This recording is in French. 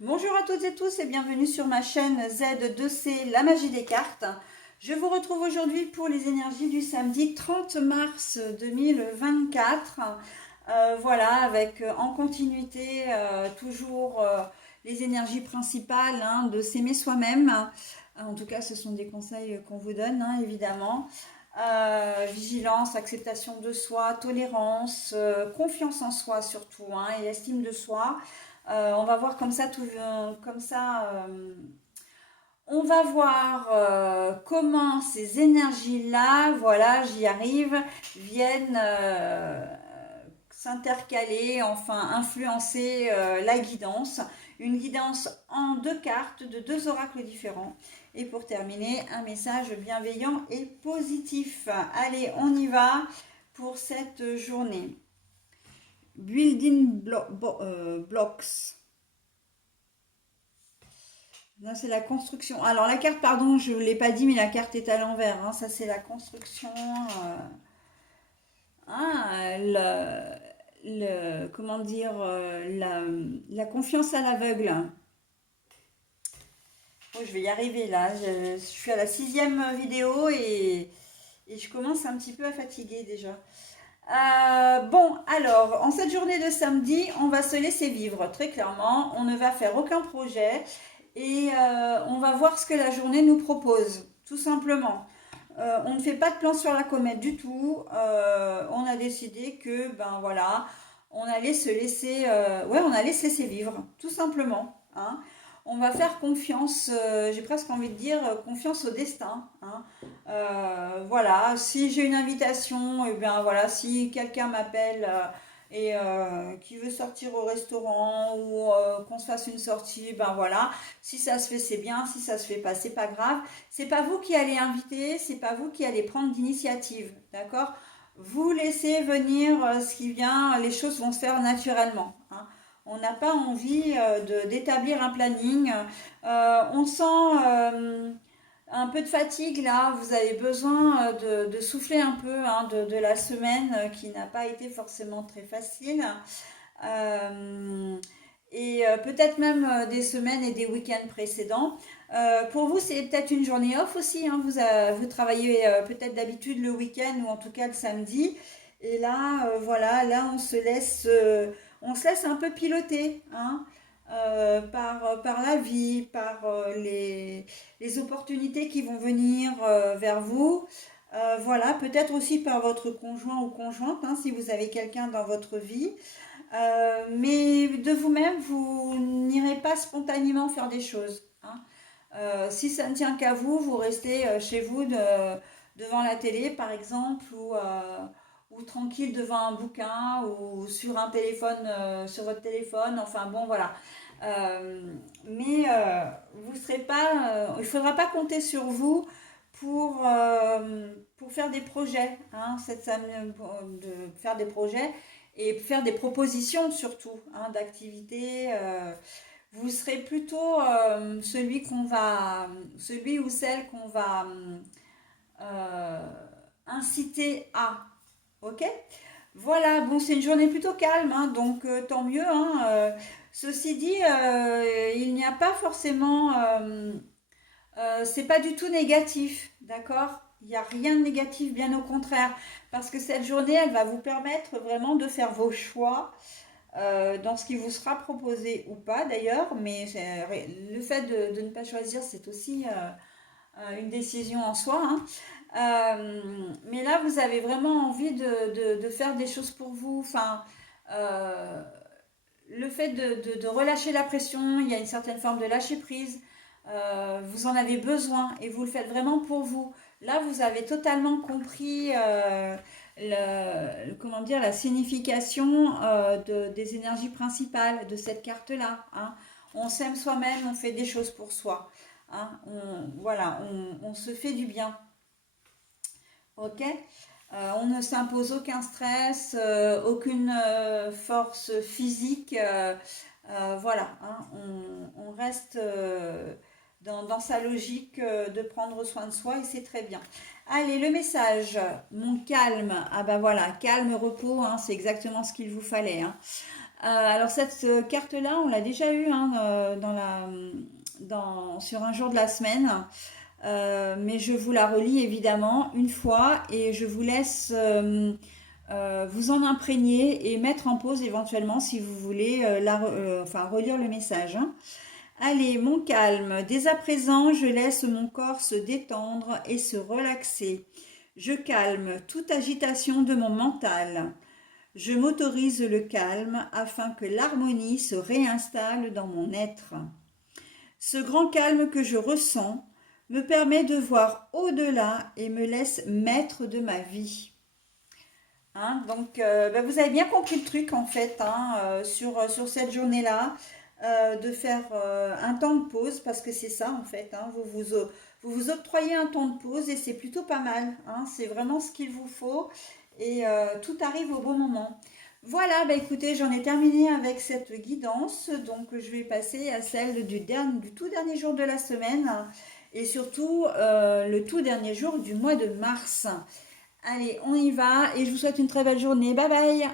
Bonjour à toutes et tous et bienvenue sur ma chaîne Z2C, la magie des cartes. Je vous retrouve aujourd'hui pour les énergies du samedi 30 mars 2024. Voilà, avec en continuité toujours les énergies principales de s'aimer soi-même. En tout cas, ce sont des conseils qu'on vous donne, évidemment. Vigilance, acceptation de soi, tolérance, confiance en soi surtout, et estime de soi. On va voir comme ça, on va voir comment ces énergies-là, voilà, j'y arrive, viennent s'intercaler, enfin influencer la guidance. Une guidance en deux cartes de deux oracles différents. Et pour terminer, un message bienveillant et positif. Allez, on y va pour cette journée. Blocks. Là, c'est la construction. Alors, la carte, pardon, je ne l'ai pas dit, mais la carte est à l'envers. Ça, c'est la construction. Comment dire, la confiance à l'aveugle. Oh, je vais y arriver là. Je suis à la 6e vidéo et je commence un petit peu à fatiguer déjà. Bon, alors, en cette journée de samedi, on va se laisser vivre, très clairement. On ne va faire aucun projet et on va voir ce que la journée nous propose, tout simplement. On ne fait pas de plan sur la comète du tout. On a décidé que, ben voilà, on allait se laisser, on allait se laisser vivre, tout simplement. On va faire confiance, j'ai presque envie de dire confiance au destin. Voilà, si j'ai une invitation, et bien voilà, si quelqu'un m'appelle et qui veut sortir au restaurant ou qu'on se fasse une sortie, ben voilà, si ça se fait c'est bien, si ça se fait pas c'est pas grave. C'est pas vous qui allez inviter, c'est pas vous qui allez prendre d'initiative, d'accord? Vous laissez venir ce qui vient, les choses vont se faire naturellement. On n'a pas envie d'établir un planning. On sent un peu de fatigue là, vous avez besoin de souffler un peu de la semaine qui n'a pas été forcément très facile. Euh, et peut-être même des semaines et des week-ends précédents. Pour vous, c'est peut-être une journée off aussi. Vous travaillez peut-être d'habitude le week-end ou en tout cas le samedi. Et là, voilà, là, on se laisse un peu piloter par la vie, par les opportunités qui vont venir vers vous. Voilà, peut-être aussi par votre conjoint ou conjointe, si vous avez quelqu'un dans votre vie. Mais de vous-même, vous n'irez pas spontanément faire des choses. Si ça ne tient qu'à vous, vous restez chez vous devant la télé, par exemple, ou tranquille devant un bouquin, ou sur un téléphone, sur votre téléphone. Enfin bon, voilà. Mais vous serez pas, il ne faudra pas compter sur vous pour faire des projets, de faire des projets et faire des propositions surtout d'activités. Vous serez plutôt celui ou celle qu'on va euh, inciter à. Ok? Voilà, bon, c'est une journée plutôt calme, donc tant mieux. Ceci dit, il n'y a pas forcément c'est pas du tout négatif, d'accord? Il n'y a rien de négatif, bien au contraire, parce que cette journée, elle va vous permettre vraiment de faire vos choix dans ce qui vous sera proposé ou pas d'ailleurs, mais le fait de ne pas choisir, c'est aussi une décision en soi. Mais là, vous avez vraiment envie de faire des choses pour vous. Enfin, euh, le fait de relâcher la pression, il y a une certaine forme de lâcher prise. Vous en avez besoin et vous le faites vraiment pour vous. Là, vous avez totalement compris comment dire, la signification des énergies principales de cette carte-là. On s'aime soi-même, on fait des choses pour soi. Voilà, on se fait du bien. Ok. On ne s'impose aucun stress, aucune force physique. Voilà, on reste dans sa logique de prendre soin de soi et c'est très bien. Allez, le message, mon calme. Ah bah voilà, calme, repos, c'est exactement ce qu'il vous fallait. Alors cette carte-là, on l'a déjà eue hein, sur un jour de la semaine. Mais je vous la relis évidemment une fois et je vous laisse vous en imprégner et mettre en pause éventuellement si vous voulez enfin, relire le message, hein. Allez, mon calme, dès à présent, je laisse mon corps se détendre et se relaxer. Je calme toute agitation de mon mental. Je m'autorise le calme afin que l'harmonie se réinstalle dans mon être. Ce grand calme que je ressens me permet de voir au-delà et me laisse maître de ma vie. Hein, donc, vous avez bien compris le truc en fait hein, sur cette journée-là, de faire un temps de pause parce que c'est ça en fait. Hein, vous vous octroyez un temps de pause et c'est plutôt pas mal. Hein, c'est vraiment ce qu'il vous faut et tout arrive au bon moment. Voilà, bah écoutez, j'en ai terminé avec cette guidance, donc je vais passer à celle du tout dernier jour de la semaine et surtout le tout dernier jour du mois de mars. Allez, on y va et je vous souhaite une très belle journée. Bye bye!